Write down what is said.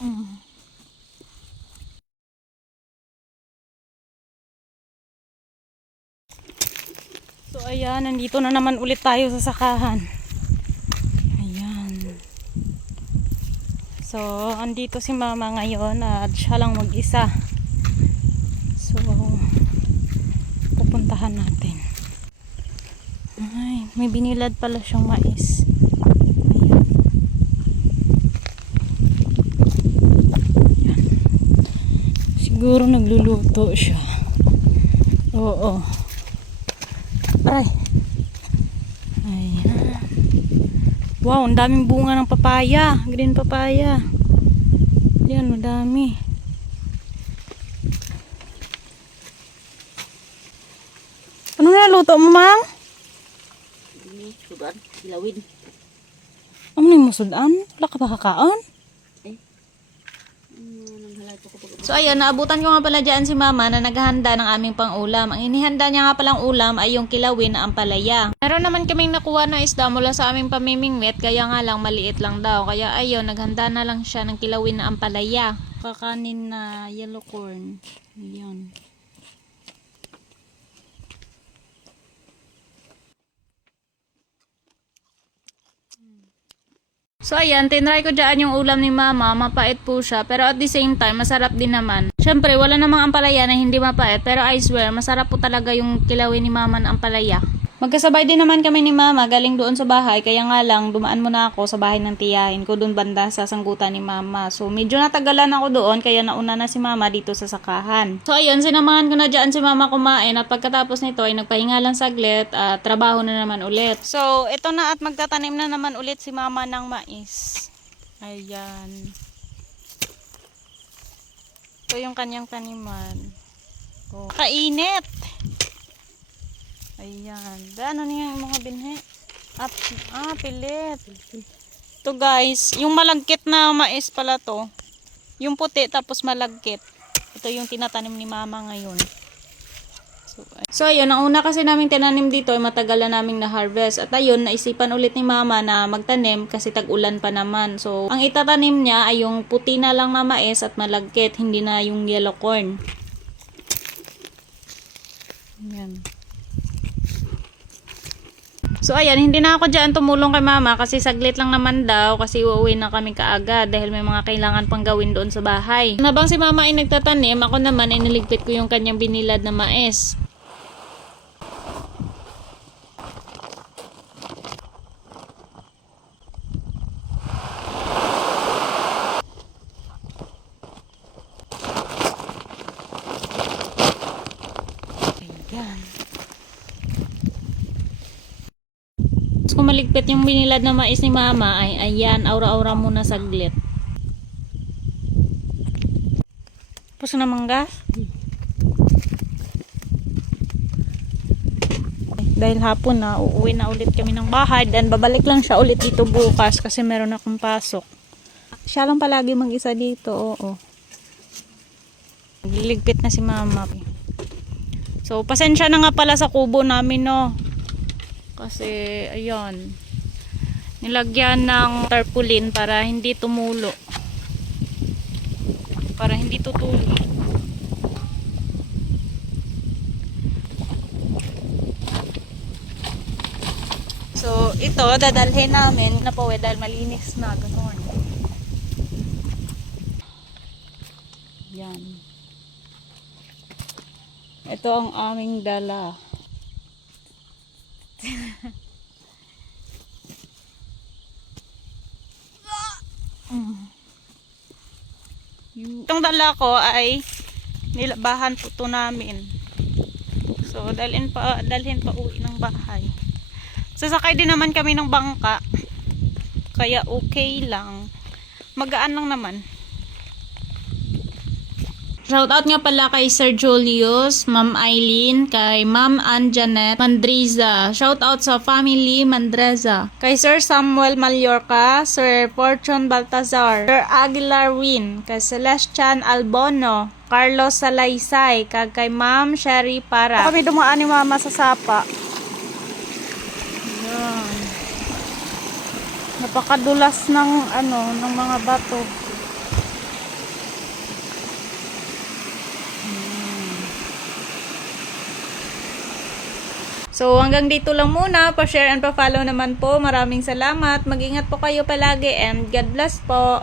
Mm. So ayan, nandito na naman ulit tayo sa sakahan. Ayan. So, andito si mama ngayon at siya lang mag-isa. So, pupuntahan natin. Ay, may binilad pala siyang mais. Ayan. Ayan. Siguro nagluluto siya. Oo. Ay. Ayan. Wow, ang daming bunga ng papaya. Green papaya. Yan, madami. Ano naluto mo, Mang? Ini sudan, kilawin. Ano na yung musudan? Wala ka ba kakaon? So ayan, naabutan ko nga pala dyan si mama na naghahanda ng aming pang-ulam. Ang inihanda niya nga palang ulam ay yung kilawin na ampalaya. Meron naman kaming nakuha na isda mula sa aming pamimingwit, kaya nga lang maliit lang daw. Kaya ayun, naghanda na lang siya ng kilawin na ampalaya. Kakanin na yellow corn. Ayan. So ayan, tinry ko dyan yung ulam ni mama, mapait po siya, pero at the same time, masarap din naman. Syempre, wala namang ampalaya na hindi mapait, pero I swear, masarap po talaga yung kilawin ni mama na ampalaya. Magkasabay din naman kami ni mama, galing doon sa bahay, kaya nga lang, dumaan muna ako sa bahay ng tiyahin ko, doon banda sa sangkutan ni mama. So, medyo natagalan ako doon, kaya nauna na si mama dito sa sakahan. So, ayun, sinamahan ko na dyan si mama kumain, at pagkatapos nito ay nagpahinga lang saglit, at trabaho na naman ulit. So, ito na at magtatanim na naman ulit si mama ng mais. Ayan. Ito yung kanyang taniman. Oh, kainit! Ayan. Ano niya yung mga binhe? Pilit. Ito guys, yung malagkit na mais pala to. Yung puti tapos malagkit. Ito yung tinatanim ni mama ngayon. So ayun, ang una kasi namin tinanim dito ay matagal na naming na-harvest. At ayun, naisipan ulit ni mama na magtanim kasi tag-ulan pa naman. So, ang itatanim niya ay yung puti na lang na mais at malagkit, hindi na yung yellow corn. Ayan. So ayan, hindi na ako dyan tumulong kay mama kasi saglit lang naman daw kasi uuwi na kami kaagad dahil may mga kailangan pang gawin doon sa bahay. Habang si mama ay nagtatanim, ako naman ay niligpit ko yung kanyang binilad na mais. Ayan. Kung maligpit yung binilad na mais ni mama ay ayan, aura-aura muna saglit. Puso na mangga? Dahil hapon na, uuwi na ulit kami ng bahay. Dan babalik lang siya ulit dito bukas kasi meron akong pasok. Siya lang palagi mag-isa dito, oo. Liligpit na si mama. So, pasensya na nga pala sa kubo namin, no. Kasi, ayun. Nilagyan ng tarpaulin para hindi tumulo. Para hindi tutulo. So, ito, dadalhin namin na po dahil malinis na. Ganoon. Yan. Ito ang aming dala. Itong dala ko ay nilabahan po ito namin. So, dalhin pa uwi ng bahay. Sasakay din naman kami ng bangka. Kaya okay lang. Magaan lang naman. Shoutout nga pala kay Sir Julius, Ma'am Eileen, kay Ma'am Anjanet Mandriza. Shoutout sa family Mandreza. Kay Sir Samuel Mallorca, Sir Fortune Baltazar, Sir Aguilar Win, kay Celestian Albono, Carlos Salaysay, kay Ma'am Sherry Para. Kami dumaan ni Mama sa sapa. Ayan. Napakadulas ng ng mga bato. So hanggang dito lang muna. Pa-share and pa-follow naman po. Maraming salamat. Mag-ingat po kayo palagi and God bless po.